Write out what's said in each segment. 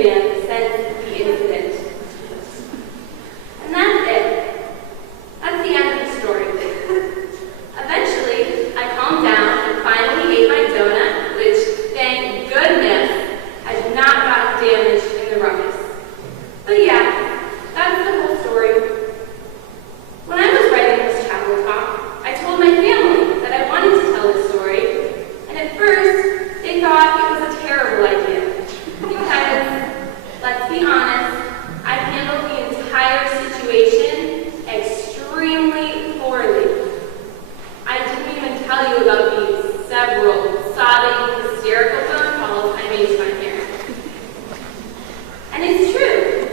minivan since the incident. And that's it. That's the end of the story. Eventually, I calmed down and finally ate my donut, which, thank goodness, has not gotten damaged in the ruckus. But yeah, that's the whole story. When I was writing this chapel talk, I told my family that I wanted to tell this story, and at first, they thought it was a terrible idea. Because, let's be honest, I handled the entire situation extremely poorly. I didn't even tell you about these several sobbing, hysterical phone calls I made to my parents. And it's true.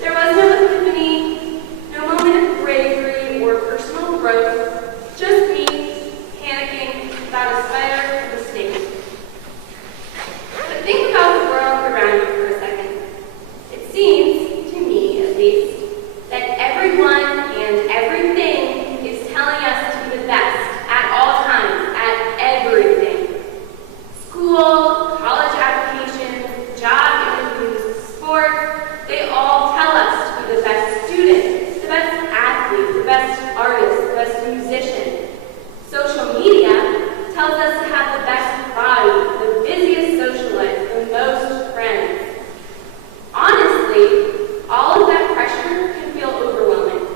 There was no epiphany, no moment of bravery or personal growth, just me panicking about a spider and a snake. But think about the world around you for a second. It seems, to me at least, that everyone and everything is telling us to be the best at all times, at everything. School, college applications, job interviews, sports, they all tell us to be the best student, the best athlete, the best artist, the best musician. Social media tells us to have the best body, the busiest social life, the most friends. Honestly, all of that pressure can feel overwhelming.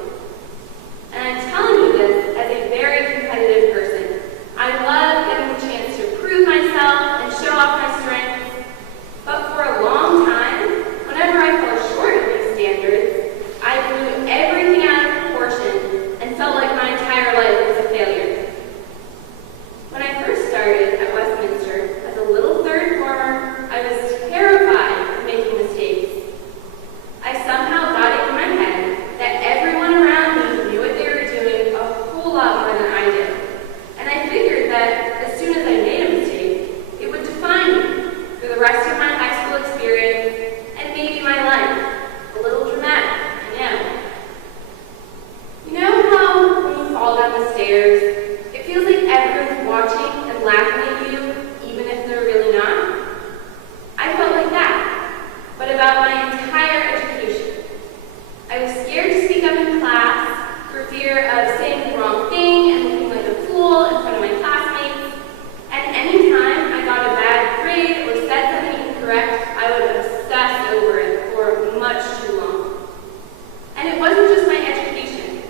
And I'm telling you this as a very competitive person. I love getting the chance to prove myself and show off my strengths. But for a long time, whenever I fell short of these standards, I blew everything out of proportion and felt like my entire life was a failure. When I first started at Westminster as a little third former, I was terrified of making mistakes. I somehow got it in my head that everyone around me knew what they were doing a whole lot more than I did. And I figured that as soon as I made a mistake, it would define me for the rest of my high school experience and maybe my life. A little dramatic, I know. You know how when you fall down the stairs, it feels like everyone's watching and laughing at you, even if they're really not? I felt like that, but about my entire education. I was scared to speak up in class for fear of saying the wrong thing and looking like a fool in front of my classmates. And any time I got a bad grade or said something incorrect, I would obsess over it for much too long. And it wasn't just my education.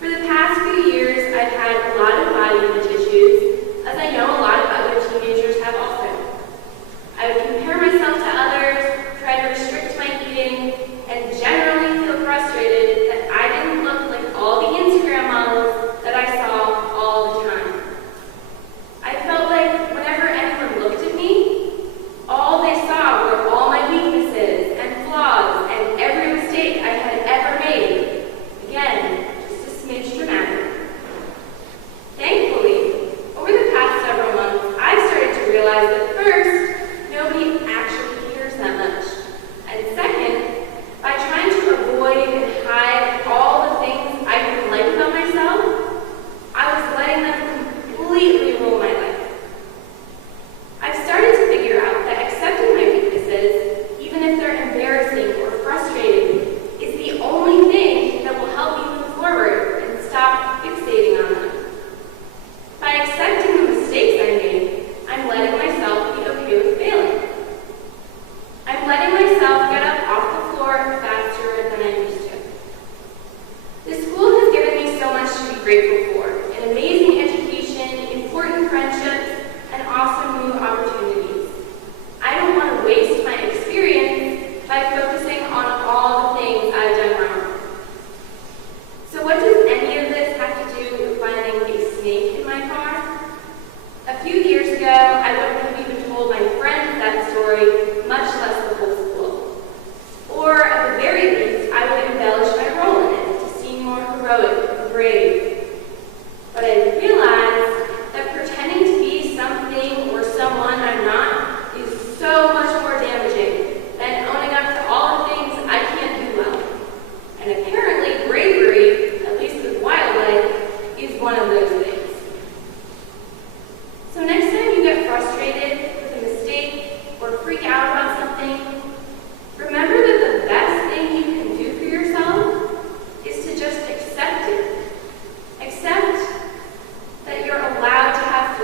For the past few years, I've had a lot of body image issues, as I know a lot of other teenagers have also. I would compare myself to others, try to restrict my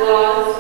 flaws,